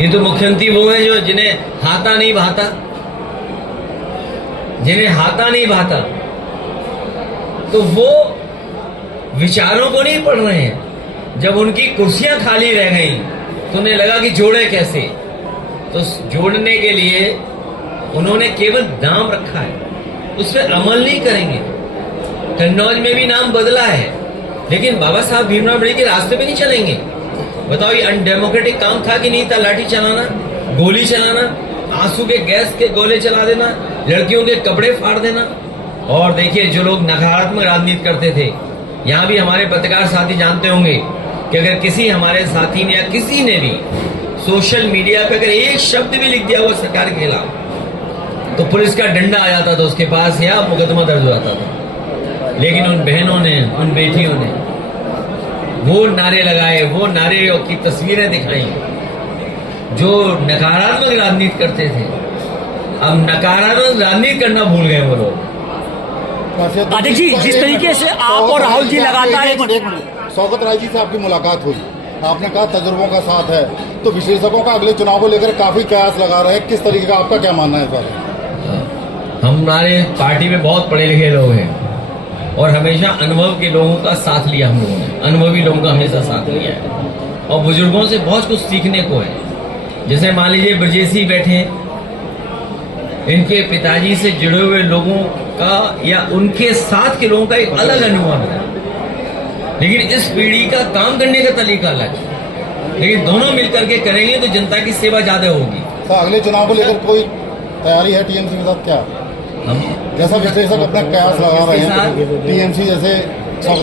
ये तो मुख्यमंत्री वो है जो जिन्हें हाथा नहीं भाता, जिन्हें हाथा नहीं भाता, तो वो विचारों को नहीं पढ़ रहे हैं। जब उनकी कुर्सियां खाली रह गई तो उन्हें लगा कि जोड़े कैसे, तो जोड़ने के लिए उन्होंने केवल नाम रखा है, उस पर अमल नहीं करेंगे। कन्नौज में भी नाम बदला है, लेकिन बाबा साहब भीमराव अम्बेडकर के रास्ते पे नहीं चलेंगे। बताओ ये अनडेमोक्रेटिक काम था कि नहीं था? लाठी चलाना, गोली चलाना, आंसू के गैस के गोले चला देना, लड़कियों के कपड़े फाड़ देना। और देखिए जो लोग नकारात्मक राजनीति करते थे, यहाँ भी हमारे पत्रकार साथी जानते होंगे कि अगर किसी हमारे साथी ने या किसी ने भी सोशल मीडिया पे अगर एक शब्द भी लिख दिया हुआ सरकार के खिलाफ, तो पुलिस का डंडा आ जाता था उसके पास या मुकदमा दर्ज हो जाता था। लेकिन उन बहनों ने, उन बेटियों ने वो नारे लगाए, वो नारे की तस्वीरें दिखाई जो नकारात्मक राजनीति करते थे। अब नकारात्मक राजनीति करना भूल गए वो लोग। आदित्य जी, जिस तरीके से आप और राहुल जी लगातार एक मिनट शौकत राय जी से आपकी मुलाकात हुई, आपने कहा तजुर्बों का साथ है, तो विशेषज्ञों का अगले चुनाव को लेकर काफी कयास लगा रहे हैं, किस तरीके का आपका क्या मानना है इस बारे? हमारे पार्टी में बहुत पढ़े लिखे लोग हैं और हमेशा अनुभव के लोगों का साथ लिया हम लोगों ने, अनुभवी लोगों का हमेशा साथ लिया है और बुजुर्गों से बहुत कुछ सीखने को है। जैसे मान लीजिए ब्रजेश जी बैठे हैं, इनके पिताजी से जुड़े हुए लोगों का या उनके साथ के लोगों का एक अलग अनुभव है, लेकिन इस पीढ़ी का काम करने का तरीका अलग है। लेकिन दोनों मिलकर के करेंगे तो जनता की सेवा ज्यादा होगी। तो अगले चुनाव को लेकर कोई तैयारी है टीएमसी के साथ? क्या जैसा विश्लेषक अपना कयास लगा रहे हैं टीएमसी जैसे?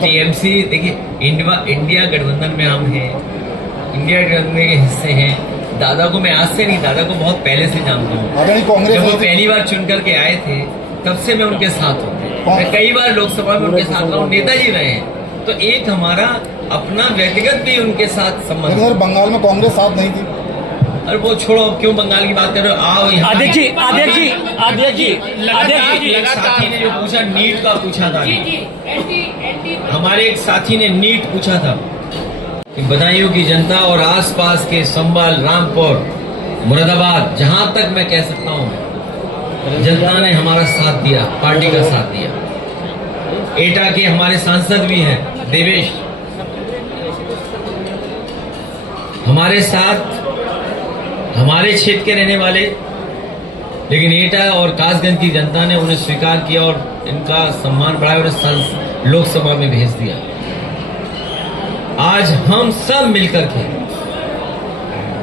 टीएमसी देखिए, इंडिया गठबंधन में हम हैं, इंडिया गठबंधन के हिस्से हैं। दादा को मैं आज से नहीं, दादा को बहुत पहले से जानता हूँ। कांग्रेस जब वो पहली बार चुन करके आए थे तब से मैं उनके साथ हूँ। मैं कई बार लोकसभा में उनके साथ रहा हूँ, नेताजी रहे हैं, तो एक हमारा अपना व्यक्तिगत भी उनके साथ संबंध। सर बंगाल में कांग्रेस साथ नहीं थी? अरे वो छोड़ो, क्यों बंगाल की बात कर रहे हो? आओ यहाँ। साथी ने जो पूछा, नीट का पूछा था, हमारे एक साथी ने नीट पूछा था कि बदायूं की जनता और आसपास के संभल, रामपुर, मुरादाबाद, जहां तक मैं कह सकता हूं, जनता ने हमारा साथ दिया, पार्टी का साथ दिया। एटा के हमारे सांसद भी हैं, देवेश, हमारे साथ, हमारे क्षेत्र के रहने वाले, लेकिन एटा और कासगंज की जनता ने उन्हें स्वीकार किया और इनका सम्मान बढ़ाया और लोकसभा में भेज दिया। आज हम सब मिलकर के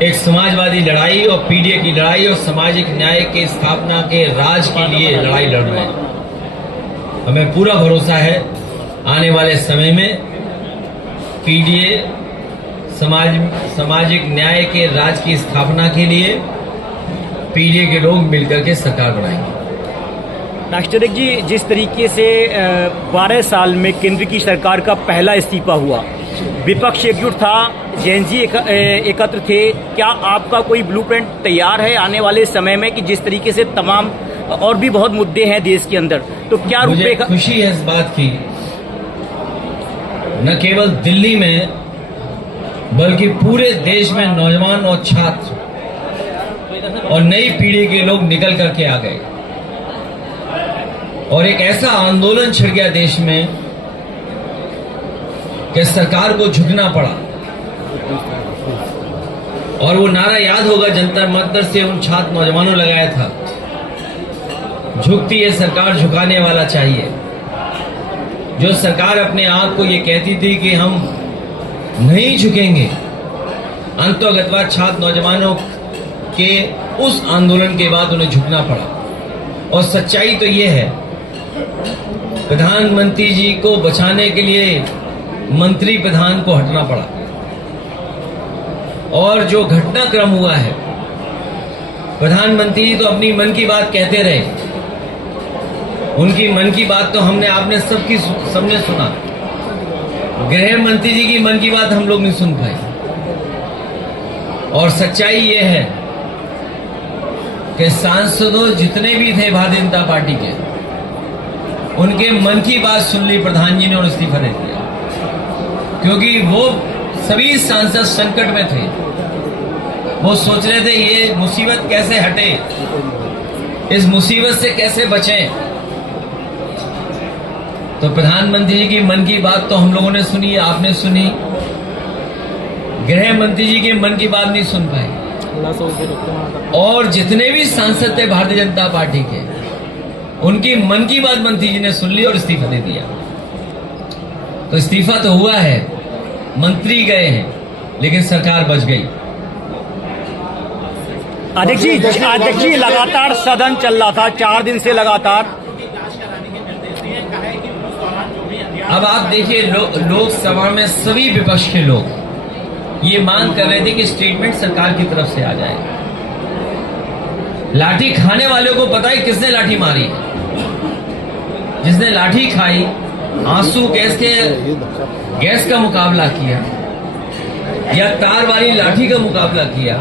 एक समाजवादी लड़ाई और पीडीए की लड़ाई और सामाजिक न्याय के स्थापना के राज के लिए लड़ाई लड़ रहे हैं। हमें पूरा भरोसा है आने वाले समय में पीडीए सामाजिक न्याय के राज की स्थापना के लिए पीडीए के लोग मिलकर के सरकार बनाएंगे। राष्ट्रध्यक्ष जी, जिस तरीके से 12 साल में केंद्र की सरकार का पहला इस्तीफा हुआ, विपक्ष एकजुट था, जेएनजी एकत्र थे, क्या आपका कोई ब्लूप्रिंट तैयार है आने वाले समय में कि जिस तरीके से तमाम और भी बहुत मुद्दे हैं देश के अंदर, तो क्या मुझे खुशी है इस बात की, न केवल दिल्ली में बल्कि पूरे देश में नौजवान और छात्र और नई पीढ़ी के लोग निकल करके आ गए और एक ऐसा आंदोलन छिड़ गया देश में कि सरकार को झुकना पड़ा। और वो नारा याद होगा, जंतर मंतर से उन छात्र नौजवानों लगाया था, झुकती है सरकार, झुकाने वाला चाहिए। जो सरकार अपने आप को ये कहती थी कि हम नहीं झुकेंगे, अंतोगतवा छात्र नौजवानों के उस आंदोलन के बाद उन्हें झुकना पड़ा। और सच्चाई तो ये है, प्रधानमंत्री जी को बचाने के लिए मंत्री प्रधान को हटना पड़ा। और जो घटनाक्रम हुआ है, प्रधानमंत्री जी तो अपनी मन की बात कहते रहे, उनकी मन की बात तो आपने सबने सुना। गृह मंत्री जी की मन की बात हम लोग नहीं सुन पाए। और सच्चाई ये है कि सांसदों जितने भी थे भारतीय जनता पार्टी के, उनके मन की बात सुन ली प्रधान जी ने और इस्तीफा दे दिया, क्योंकि वो सभी सांसद संकट में थे। वो सोच रहे थे ये मुसीबत कैसे हटे, इस मुसीबत से कैसे बचें। तो प्रधानमंत्री जी की मन की बात तो हम लोगों ने सुनी, आपने सुनी। गृह मंत्री जी की मन की बात नहीं सुन पाए, और जितने भी सांसद थे भारतीय जनता पार्टी के, उनकी मन की बात मंत्री जी ने सुन ली और इस्तीफा दे दिया। तो इस्तीफा तो हुआ है, मंत्री गए हैं, लेकिन सरकार बच गई। अध्यक्ष जी लगातार सदन चल रहा था 4 दिन से लगातार। अब आप देखिए, लोकसभा में सभी विपक्ष के लोग ये मांग कर रहे थे कि स्टेटमेंट सरकार की तरफ से आ जाए। लाठी खाने वालों को पता है किसने लाठी मारी, जिसने लाठी खाई, आंसू गैस का मुकाबला किया, या तार वाली लाठी का मुकाबला किया,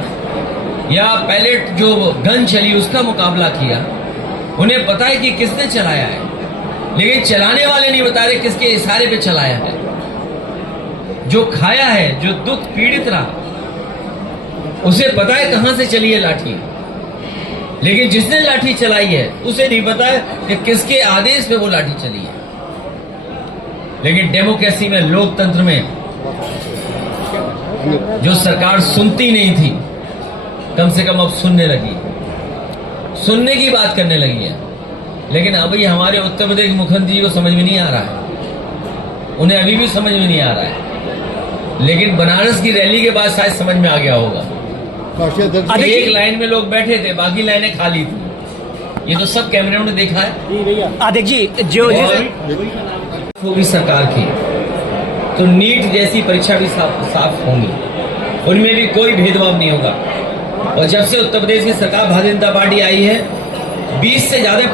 या पैलेट जो गन चली उसका मुकाबला किया, उन्हें पता है कि किसने चलाया है, लेकिन चलाने वाले नहीं बता रहे किसके इशारे पे चलाया है। जो खाया है, जो दुख पीड़ित रहा, उसे पता है कहां से चली है लाठी, लेकिन जिसने लाठी चलाई है उसे नहीं पता है कि किसके आदेश पे वो लाठी चली है। लेकिन डेमोक्रेसी में, लोकतंत्र में, जो सरकार सुनती नहीं थी, कम से कम अब सुनने लगी, सुनने की बात करने लगी है। लेकिन अभी हमारे उत्तर प्रदेश मुख्यमंत्री जी को समझ में नहीं आ रहा है, उन्हें अभी भी समझ में नहीं आ रहा है, लेकिन बनारस की रैली के बाद शायद समझ में आ गया होगा। एक लाइन में लोग बैठे थे, बाकी लाइनें खाली थी। ये तो सब कैमरे में देखा है। अध्यक्ष जी जो होगी सरकार की, तो नीट जैसी परीक्षा भी साफ होंगी, उनमें भी कोई भेदभाव नहीं होगा। और जब से उत्तर प्रदेश की सरकार भारतीय जनता पार्टी आई है, 20 से ज्यादा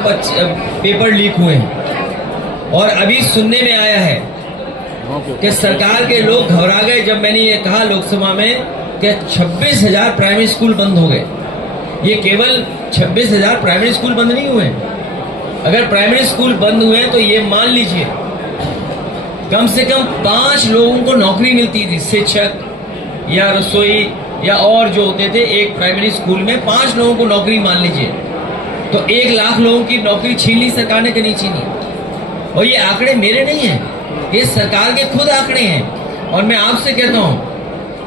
पेपर लीक हुए हैं। और अभी सुनने में आया है कि सरकार के लोग घबरा गए जब मैंने ये कहा लोकसभा में कि 26,000 प्राइमरी स्कूल बंद हो गए। ये केवल 26,000 प्राइमरी स्कूल बंद नहीं हुए, अगर प्राइमरी स्कूल बंद हुए तो ये मान लीजिए कम से कम 5 लोगों को नौकरी मिलती थी, शिक्षक या रसोई या और जो होते थे। एक प्राइमरी स्कूल में 5 लोगों को नौकरी मान लीजिए, तो 1 लाख लोगों की नौकरी छीन ली सरकार ने, कि नहीं छीनी। और ये आंकड़े मेरे नहीं हैं, ये सरकार के खुद आंकड़े हैं। और मैं आपसे कहता हूं,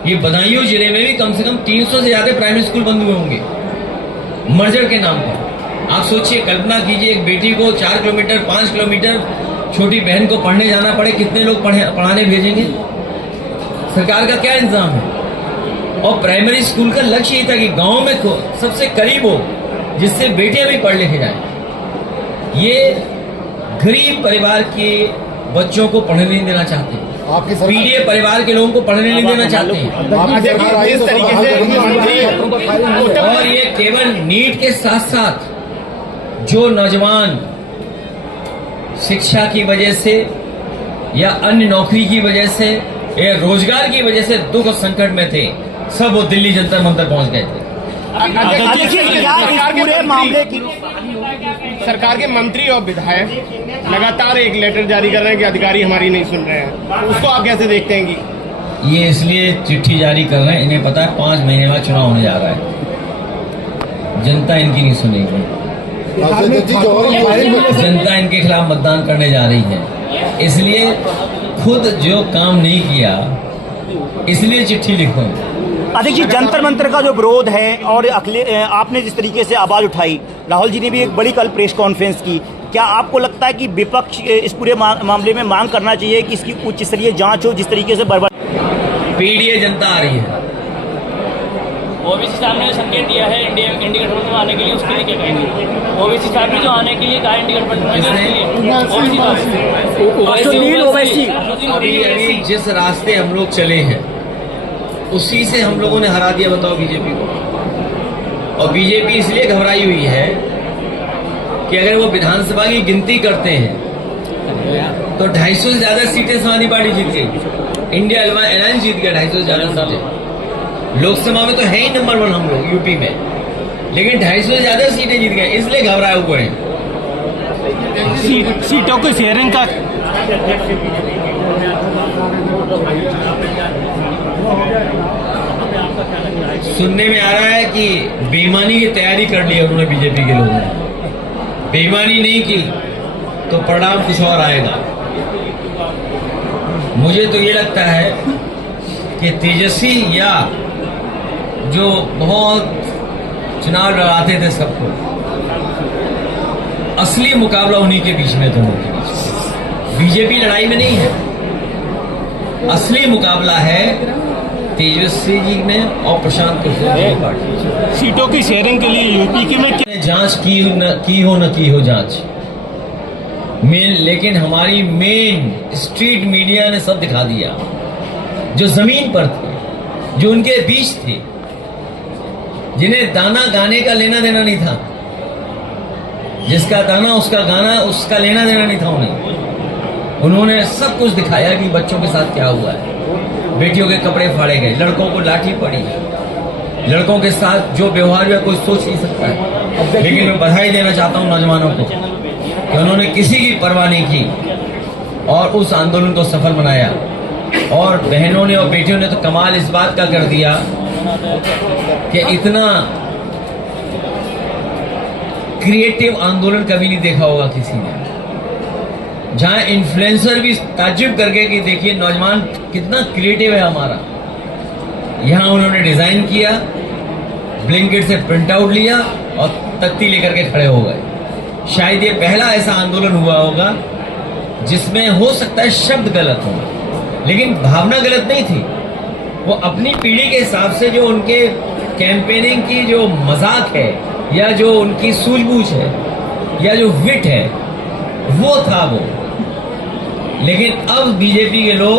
ये बदायूं जिले में भी कम से कम 300 से ज्यादा प्राइमरी स्कूल बंद हुए होंगे मर्जर के नाम पर। आप सोचिए, कल्पना कीजिए, एक बेटी को 4 किलोमीटर 5 किलोमीटर छोटी बहन को पढ़ने जाना पड़े, कितने लोग पढ़ाने भेजेंगे? सरकार का क्या इंतजाम है? और प्राइमरी स्कूल का लक्ष्य ये था कि गांव में सबसे करीब हो, जिससे बेटियां भी पढ़ लिखे जाए। ये गरीब परिवार के बच्चों को पढ़ने नहीं देना चाहते हैं, पीड़ित परिवार के लोगों को पढ़ने नहीं देना चाहते हैं। और ये केवल नीट के साथ साथ जो नौजवान शिक्षा की वजह से या अन्य नौकरी की वजह से या रोजगार की वजह से दुख और संकट में थे, सब वो दिल्ली जंतर मंतर पहुंच गए थे। पूरे मामले की सरकार के मंत्री और विधायक लगातार एक लेटर जारी कर रहे हैं कि अधिकारी हमारी नहीं सुन रहे हैं, उसको आप कैसे देखते हैं? कि ये इसलिए चिट्ठी जारी कर रहे हैं, इन्हें पता है 5 महीने बाद चुनाव होने जा रहा है, जनता इनकी नहीं सुनेगी, जनता इनके खिलाफ मतदान करने जा रही है। इसलिए खुद जो काम नहीं किया, इसलिए चिट्ठी लिखो। अध्यक्ष जी, जंतर मंतर का जो विरोध है और आपने जिस तरीके से आवाज उठाई, राहुल जी ने भी एक बड़ी कल प्रेस कॉन्फ्रेंस की, क्या आपको लगता है कि विपक्ष इस पूरे मामले में मांग करना चाहिए कि इसकी उच्च स्तरीय जांच हो, जिस तरीके से पीड़ित जनता आ रही है? ओबीसी साहब ने संकेत दिया है इंडिया गठबंधन में आने के लिए, उसके लिए क्या कहेंगे? ओबीसी साहब ने जो आने के लिए कहा इंडिया गठबंधन में, अभी जिस रास्ते हम लोग चले हैं उसी से हम लोगों ने हरा दिया, बताओ बीजेपी को। और बीजेपी इसलिए घबराई हुई है कि अगर वो विधानसभा की गिनती करते हैं तो 250 से ज्यादा सीटें समाजवादी पार्टी जीत गई, इंडिया अलायंस जीत गया 250 से ज्यादा सीटें। लोकसभा में तो है ही नंबर 1 हम लोग यूपी में, लेकिन 250 से ज्यादा सीटें जीत गए, इसलिए घबराए हुए हैं। सीटों को शेयरिंग का सुनने में आ रहा है कि बेईमानी की तैयारी कर ली है उन्होंने, बीजेपी के लोगों ने। बेईमानी नहीं की तो परिणाम कुछ और आएगा। मुझे तो ये लगता है कि तेजस्वी या जो बहुत चुनाव लड़ाते थे सबको, असली मुकाबला उन्हीं के बीच में, दोनों के बीच। बीजेपी लड़ाई में नहीं है, असली मुकाबला है तेजस्वी जी में और प्रशांत किशोर की पार्टी। सीटों की शेयरिंग के लिए यूपी की में जांच की हो जांच मेन, लेकिन हमारी मेन स्ट्रीट मीडिया ने सब दिखा दिया, जो जमीन पर थे, जो उनके बीच थे, जिन्हें दाना गाने का लेना देना नहीं था, जिसका दाना उसका गाना, उसका लेना देना नहीं था उन्हें। उन्होंने सब कुछ दिखाया कि बच्चों के साथ क्या हुआ है। बेटियों के कपड़े फाड़े गए, लड़कों को लाठी पड़ी, लड़कों के साथ जो व्यवहार हुआ कोई सोच नहीं सकता है। लेकिन मैं बधाई देना चाहता हूं नौजवानों को कि उन्होंने किसी की परवाह नहीं की और उस आंदोलन को सफल बनाया। और बहनों ने और बेटियों ने तो कमाल इस बात का कर दिया कि इतना क्रिएटिव आंदोलन कभी नहीं देखा होगा किसी ने, जहां इन्फ्लुएंसर भी ताज्जुब करके कि देखिए नौजवान कितना क्रिएटिव है हमारा। यहां उन्होंने डिजाइन किया, ब्लिंकेट से प्रिंट आउट लिया और तख्ती लेकर के खड़े हो गए। शायद ये पहला ऐसा आंदोलन हुआ होगा जिसमें हो सकता है शब्द गलत हो, लेकिन भावना गलत नहीं थी। वो अपनी पीढ़ी के हिसाब से जो उनके कैंपेनिंग की जो मजाक है, या जो उनकी सूझबूझ है, या जो विट है, वो था वो। लेकिन अब बीजेपी के लोग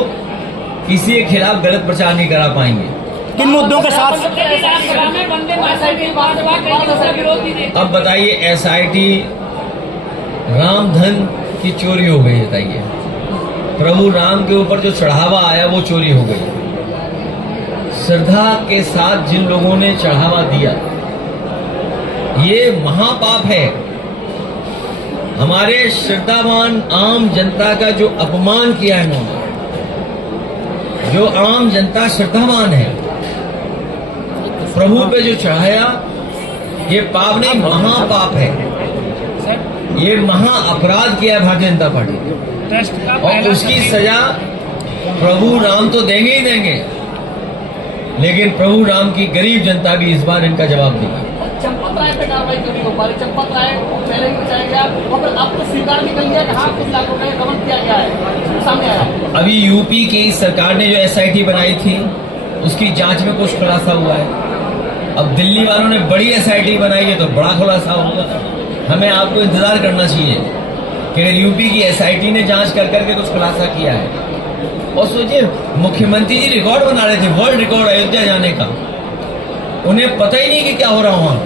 किसी के खिलाफ गलत प्रचार नहीं करा पाएंगे। किन मुद्दों के साथ? अब बताइए, एसआईटी रामधन की चोरी हो गई, बताइए। प्रभु राम के ऊपर जो चढ़ावा आया वो चोरी हो गई। श्रद्धा के साथ जिन लोगों ने चढ़ावा दिया, ये महापाप है। हमारे श्रद्धावान आम जनता का जो अपमान किया है इन्होंने, जो आम जनता श्रद्धावान है, प्रभु पे जो चढ़ाया, ये पाप नहीं महापाप है। ये महा अपराध किया है भारतीय जनता पार्टी ने, और उसकी सजा प्रभु राम तो देंगे ही देंगे, लेकिन प्रभु राम की गरीब जनता भी इस बार इनका जवाब देगी। चंपत राय पे कार्रवाई कभी हो पा रही, चंपत राय पहले ही बचाया गया, और अब तो स्वीकार निकल गया कि हाँ कुछ लाखों का गबन किया गया है, सामने आया। अभी यूपी की सरकार ने जो एसआईटी बनाई थी, उसकी जांच में कुछ खुलासा हुआ है। अब दिल्ली वालों ने बड़ी एसआईटी बनाई है तो बड़ा खुलासा होगा। हमें आपको इंतजार करना चाहिए कि अगर यूपी की एसआईटी ने जांच कर करके कुछ खुलासा किया है। और सोचिए, मुख्यमंत्री जी रिकॉर्ड बना रहे थे, वर्ल्ड रिकॉर्ड अयोध्या जाने का, उन्हें पता ही नहीं कि क्या हो रहा वहां।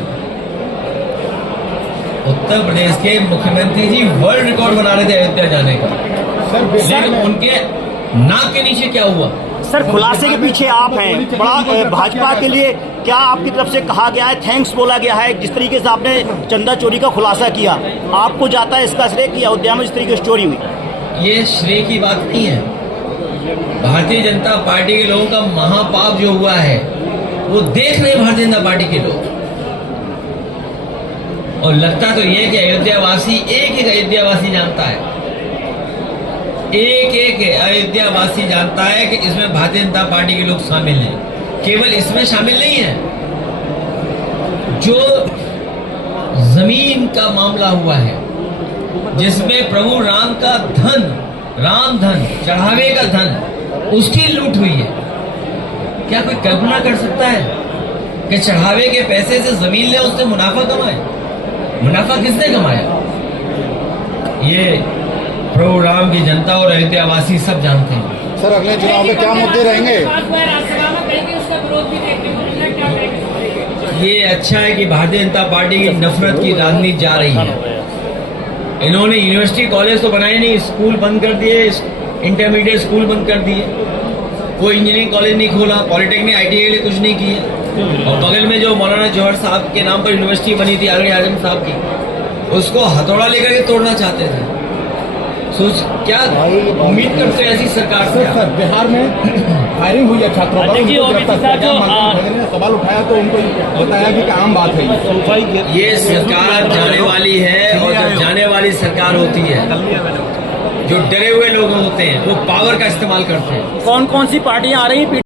उत्तर प्रदेश के मुख्यमंत्री जी वर्ल्ड रिकॉर्ड बना रहे थे अयोध्या जाने का, लेकिन उनके नाक के नीचे क्या हुआ? सर, खुलासे के पीछे आप हैं, बड़ा भाजपा के लिए क्या आपकी तरफ से कहा गया है, थैंक्स बोला गया है? जिस तरीके से आपने चंदा चोरी का खुलासा किया, आपको जाता है इसका श्रेय कि अयोध्या में इस तरीके से चोरी हुई? ये श्रेय की बात नहीं है। भारतीय जनता पार्टी के लोगों का महापाप जो हुआ है वो देख रहे भारतीय जनता पार्टी के लोग, और लगता तो ये कि अयोध्यावासी, एक एक अयोध्यावासी जानता है, एक एक अयोध्यावासी जानता है कि इसमें भारतीय जनता पार्टी के लोग शामिल हैं। केवल इसमें शामिल नहीं है, जो जमीन का मामला हुआ है, जिसमें प्रभु राम का धन, राम धन, चढ़ावे का धन, उसकी लूट हुई है। क्या कोई कल्पना कर सकता है कि चढ़ावे के पैसे से जमीन ले, उससे मुनाफा कमाए? मुनाफा किसने कमाया? ये प्रभु राम की जनता और अयोध्यावासी सब जानते हैं। सर, अगले चुनाव में क्या मुद्दे रहेंगे? ये अच्छा है कि भारतीय जनता पार्टी की नफरत की राजनीति जा रही है। इन्होंने यूनिवर्सिटी कॉलेज तो बनाए नहीं, स्कूल बंद कर दिए, इंटरमीडिएट स्कूल बंद कर दिए, कोई इंजीनियरिंग कॉलेज नहीं खोला, पॉलिटेक्निक ITI के लिए कुछ नहीं किए। और बगल में जो मौलाना जौहर साहब के नाम पर यूनिवर्सिटी बनी थी, आलम आजम साहब की, उसको हथौड़ा लेकर के तोड़ना चाहते थे। सोच क्या उम्मीद करते हो ऐसी सरकार से आप? सर बिहार में फायरिंग हुई है छात्रों पर, अध्यक्ष जी, उनको ओबीसी गिरफ्तार किया साहब गया। मंत्री ने सवाल उठाया तो उनको बताया कि आम बात है ये सरकार जाने वाली है, और जब जाने वाली सरकार होती है, जो डरे हुए लोग होते हैं वो पावर का इस्तेमाल करते हैं। कौन कौन सी पार्टियां आ रही हैं